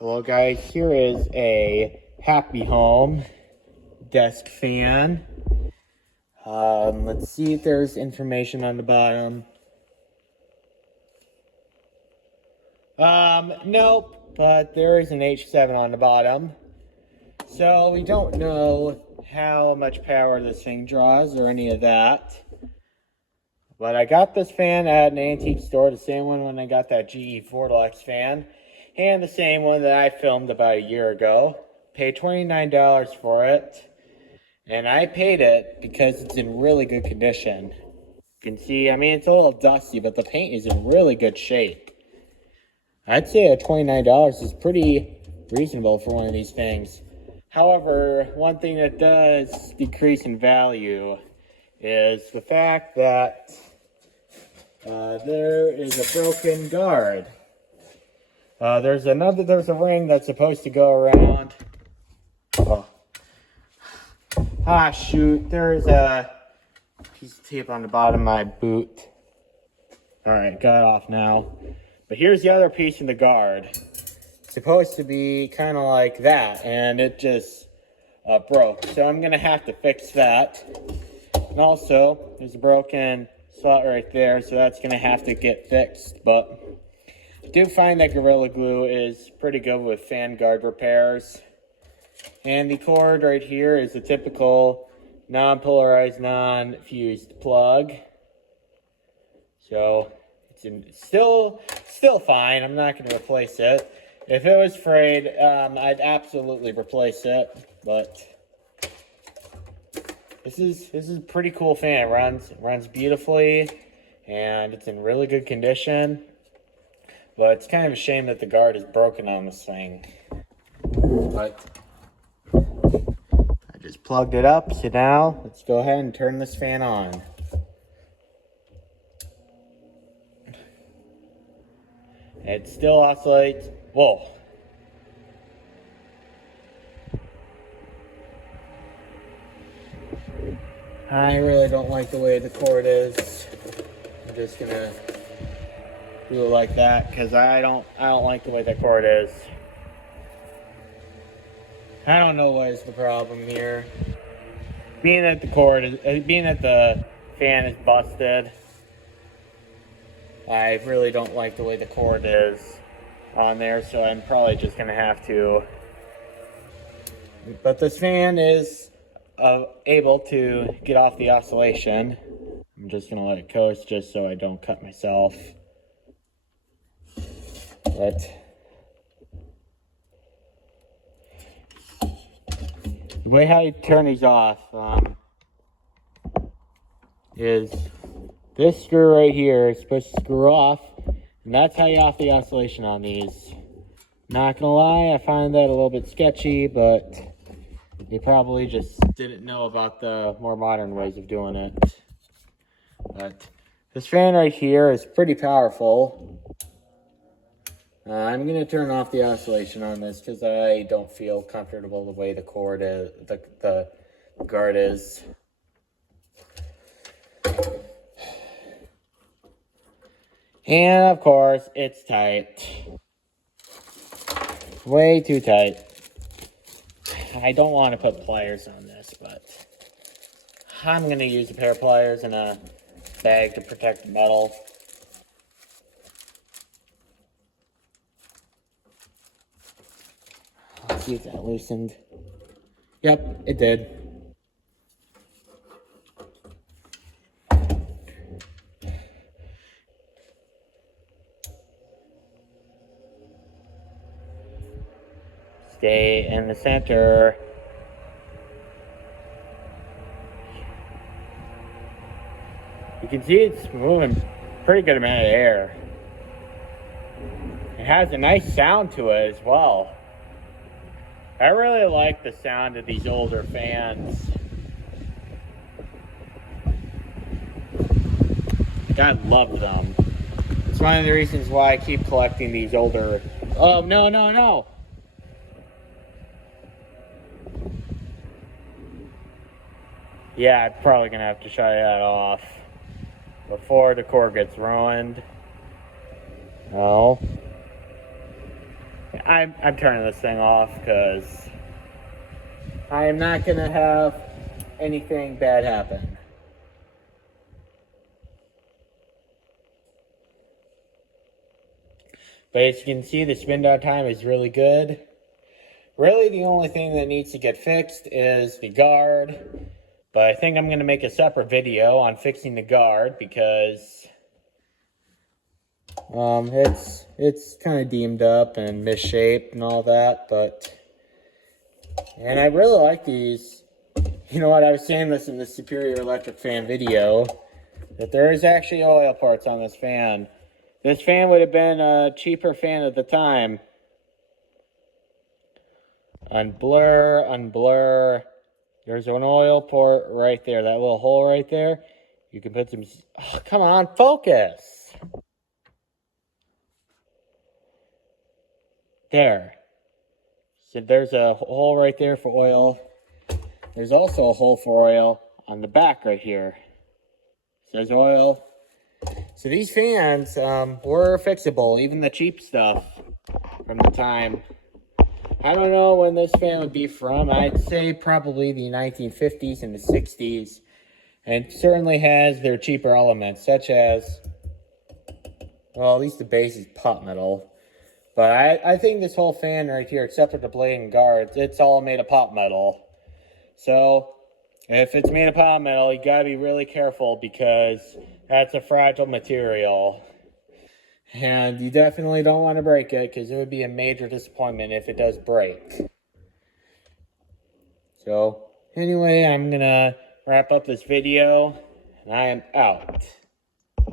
Hello guys, here is a Happy Home desk fan. Let's see if there's information on the bottom. Nope, but there is an H7 on the bottom. So we don't know how much power this thing draws or any of that. But I got this fan at an antique store, the same one when I got that GE Vortex fan. And the same one that I filmed about a year ago. Paid $29 for it. And I paid it because it's in really good condition. You can see, I mean, it's a little dusty, but the paint is in really good shape. I'd say at $29 is pretty reasonable for one of these things. However, one thing that does decrease in value is the fact that there is a broken guard. There's a ring that's supposed to go around. Oh. Shoot, there's a piece of tape on the bottom of my boot. Alright, got it off now. But here's the other piece in the guard. It's supposed to be kind of like that, and it just broke. So I'm going to have to fix that. And also, there's a broken slot right there, so that's going to have to get fixed. But I do find that Gorilla Glue is pretty good with fan guard repairs. And the cord right here is a typical non-polarized, non-fused plug. So it's still fine. I'm not going to replace it. If it was frayed, I'd absolutely replace it. But this is a pretty cool fan. It runs beautifully, and it's in really good condition. But it's kind of a shame that the guard is broken on this thing. But I just plugged it up, so now let's go ahead and turn this fan on. It still oscillates. Whoa. I really don't like the way the cord is. I'm just gonna do it like that because I don't like the way the cord is. I don't know what is the problem here. Being that the fan is busted, I really don't like the way the cord is on there, so I'm probably just gonna have to. But this fan is able to get off the oscillation. I'm just gonna let it coast just so I don't cut myself. But the way how you turn these off is this screw right here is supposed to screw off, and that's how you off the oscillation on these. Not gonna lie, I find that a little bit sketchy, but they probably just didn't know about the more modern ways of doing it. But this fan right here is pretty powerful. I'm going to turn off the oscillation on this because I don't feel comfortable the way the cord is, the guard is. And of course, it's tight. Way too tight. I don't want to put pliers on this, but I'm going to use a pair of pliers and a bag to protect the metal. Let's see if that loosened. Yep, it did. Stay in the center. You can see it's moving pretty good amount of air. It has a nice sound to it as well. I really like the sound of these older fans. I love them. It's one of the reasons why I keep collecting these older... Oh, no. Yeah, I'm probably going to have to shut that off before the cord gets ruined. Oh. Yeah. I'm turning this thing off because I am not going to have anything bad happen. But as you can see, the spin down time is really good. Really, the only thing that needs to get fixed is the guard. But I think I'm going to make a separate video on fixing the guard because it's kind of deemed up and misshaped and all that. And I really like these. You know what, I was saying this in the Superior Electric fan video, that there is actually oil parts on this fan. This fan would have been a cheaper fan at the time. Unblur, unblur. There's an oil port right there, that little hole right there. You can put some, oh, come on, focus. There. So there's a hole right there for oil. There's also a hole for oil on the back right here. Says oil. So these fans were fixable, even the cheap stuff from the time. I don't know when this fan would be from. I'd say probably the 1950s and the 60s. And it certainly has their cheaper elements, such as, well, at least the base is pot metal. But I think this whole fan right here, except for the blade and guards, it's all made of pot metal. So if it's made of pot metal, you gotta be really careful because that's a fragile material. And you definitely don't want to break it because it would be a major disappointment if it does break. So anyway, I'm gonna wrap up this video and I am out.